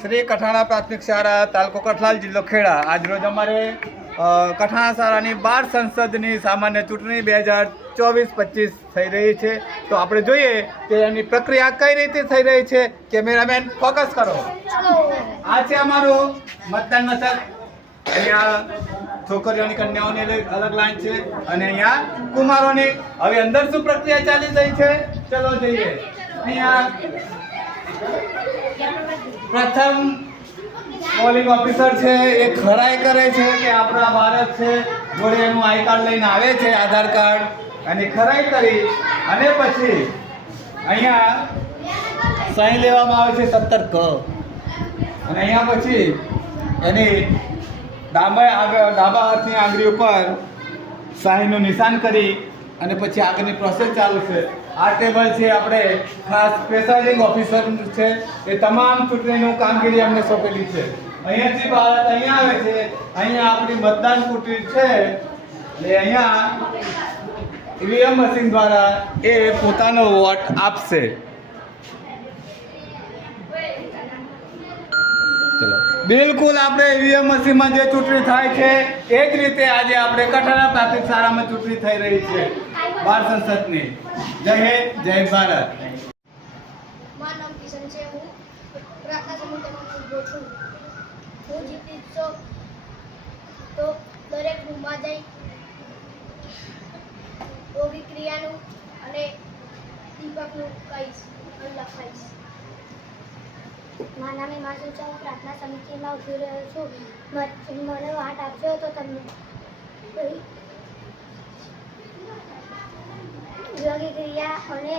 શ્રી કઠાણા પ્રાથમિક શાળા તાલુકો કઠલાલ જિલ્લો ખેડા આજરોજ અમારે કઠાણા શાળાની 12 સંસદની સામાન્ય ચૂંટણી 2024-25 થઈ રહી છે. તો આપણે જોઈએ કે એની પ્રક્રિયા કઈ રીતે થઈ રહી છે. કેમેરામેન ફોકસ કરો. આ છે અમારું મતદાન મથક. અહીંયા છોકરીઓની કન્યાઓની અલગ લાઈન છે અને અહીંયા કુમારોની. હવે અંદર શું પ્રક્રિયા ચાલી રહી છે ચલો જોઈએ. અહીંયા પ્રથમ પોલિંગ ઓફિસર છે એ ખરાઈ કરે છે કે આપણા ભારત છે, જોડે એનું આઈ કાર્ડ લઈને આવે છે, આધાર કાર્ડ, અને ખરાઈ કરી અને પછી અહીંયા સહી લેવામાં આવે છે 17 ક અને અહીંયા પછી એની ડાબા હાથની આંગળી ઉપર સહીનું નિશાન કરી અને પછી આગળની પ્રોસેસ ચાલુ છે. આ ટેબલ છે આપણે ખાસ પ્રેસાઇડિંગ ઓફિસર છે, એ તમામ ચૂંટણીનું કામગીરી અમને સોંપેલી છે. અહીંયાથી ભારત અહીંયા આવે છે, અહીંયા આપણી મતદાન કુટીર છે, એટલે અહીંયા ઈવીએમ મશીન દ્વારા એ પોતાનો વોટ આપશે. ચલો બિલકુલ આપણે ઈવીએમ મશીનમાં જે ચૂંટણી થાય છે એ જ રીતે આજે આપણે કઠાણા પ્રાથમિક શાળામાં ચૂંટણી થઈ રહી છે 12 સંસદની. જય હિન્દ, જય ભારત. મારું નામ કિશન છે. હું પ્રાર્થના સમિતિમાં ઉભો છું. હું જીતીશ તો દરેક રૂમમાં જઈ યોગી ક્રિયાનું અને દીપકનું કહીશ અને લખાઈશ. મારા નામે માસુ છે. હું પ્રાર્થના સમિતિમાં ઉભી રહ્યો છું. મને વાટ આપશો તો તમને યોગી ક્રિયા અને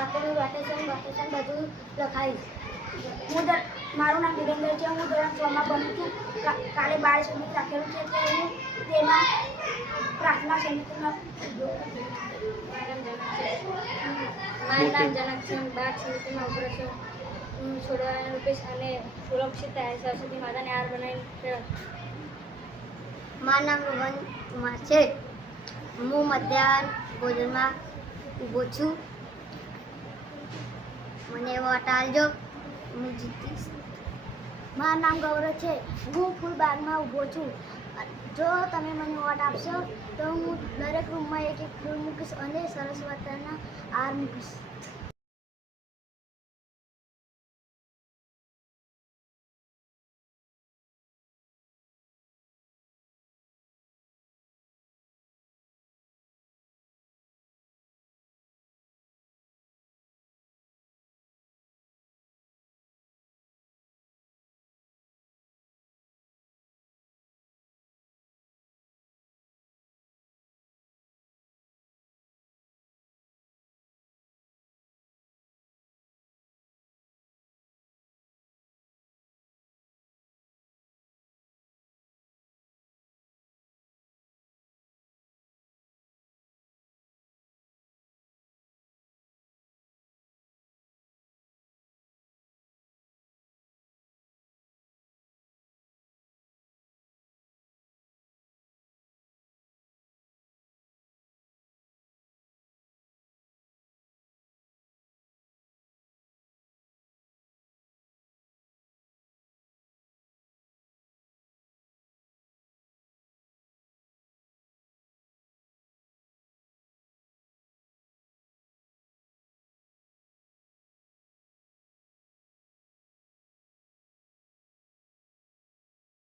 આપણું વાટેશન બધું લખાઈશ. મારું નામ વિરેન્દ્ર છે. હું ધોરણ 6 માં ભણું છું. કાલે 12 સમિતિ રાખેલું છે તે હું તેમાં પ્રાર્થના સમિતિમાં. મારું નામ જનક છે. હું 12 સમિતિમાં ઉભો છું. હું છોડવાના રૂપેશ અને સુરક્ષિત સરસ્વતી માતાને હાર બનાવી. મારું નામ રોહન કુમાર છે. હું મધ્યાહન ભોજનમાં ઊભો છું. મને વોટ આપજો, હું જીતીશ. મારું નામ ગૌરવ છે. હું ફૂલબાગમાં ઊભો છું. જો તમે મને વોટ આપશો તો હું દરેક રૂમમાં એક ફૂલ મૂકીશ અને સરસ્વતીના હાર મૂકીશ.